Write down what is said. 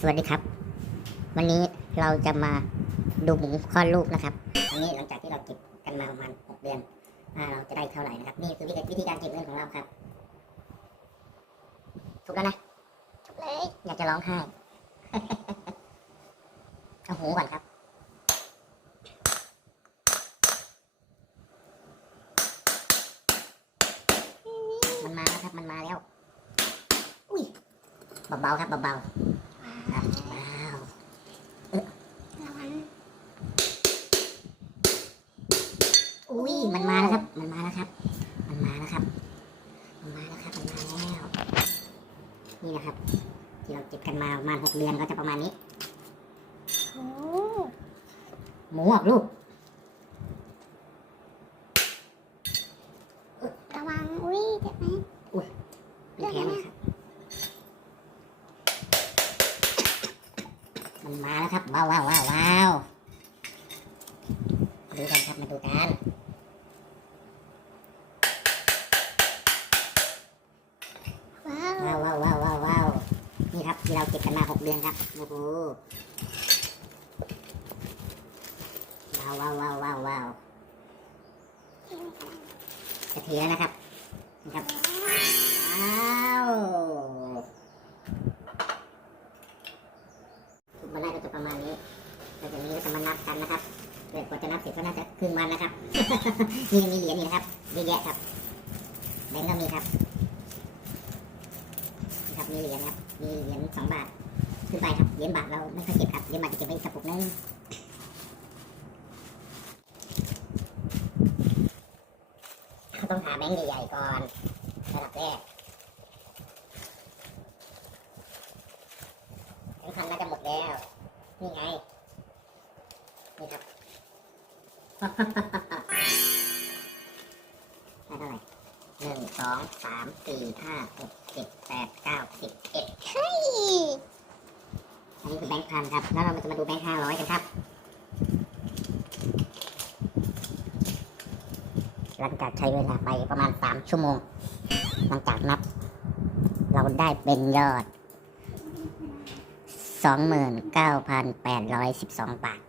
สวัสดีครับ วันนี้เราจะมาดูหมูคลอดลูกนะครับ อันนี้หลังจากที่เราเก็บกันมาประมาณหกเดือนว่าเราจะได้เท่าไหร่นะครับ นี่คือวิธีการเก็บเงินของเราครับถูกแล้วนะถูกเลยอยากจะร้องไห้เอาหูก่อนครับมันมาแล้วครับมันมาแล้ว อุ้ยเบาๆครับเบาๆ ครับเบาระวังอุ้ยมันมาแล้วครับ มันมาแล้วครับ มันมาแล้วครับ มันมาแล้วครับ มันมาแล้ว นี่นะครับที่เราเก็บกันมาประมาณหกเดือนก็จะประมาณนี้โอ้หมูออกลูกระวังอุ้ยเจ็บไหมเป็นแผลไหมครับ มันมาแล้วครับว้าวว้าวว้าวว้าวมาดูกันครับมาดูกันว้าวว้าวว้าวว้าวว้าวาวนี่ครับที่เราเก็บกันมาหกเดือนครับโอ้โหว้าวว้าวว้าวว้าวว้าวจะเทแล้วนะครับนี่ครับว้าวทุกวันแรกก็จะประมาณนี้แต่ จะมานับกันนะครับเดี๋ยวกว่าจะนับเสร็จก็น่าจะครึ่งวันนะครับนี่มีเหรียญนี่นะครับเยอะแยะครับแบงก์ก็มีครับนะครับมีเหรียญครับมีเหรียญสองบาทขึ้นไปครับเหรียญบาทเราไม่ค่อยเก็บครับเหรียญบาทจะเก็บไว้กระปุกนึงต้องหาแบงค์ใหญ่ๆก่อนระดับแรกแบงค์พันน่าจะหมดแล้ว นี่ไง นี่ครับได้เท่าไหร่หนึ่งสองสามสี่ห้าหกเจ็ดแปดเก้าสิบเอ็ดเฮ้ยอันนี้คือแบงค์พันครับ แล้วเราจะมาดูแบงค์ห้าร้อยกันครับ หลังจากใช้เวลาไปประมาณสามชั่วโมง หลังจากนับ เราได้เป็นยอดสองหมื่นเก้าพันแปดร้อยสิบสองบาท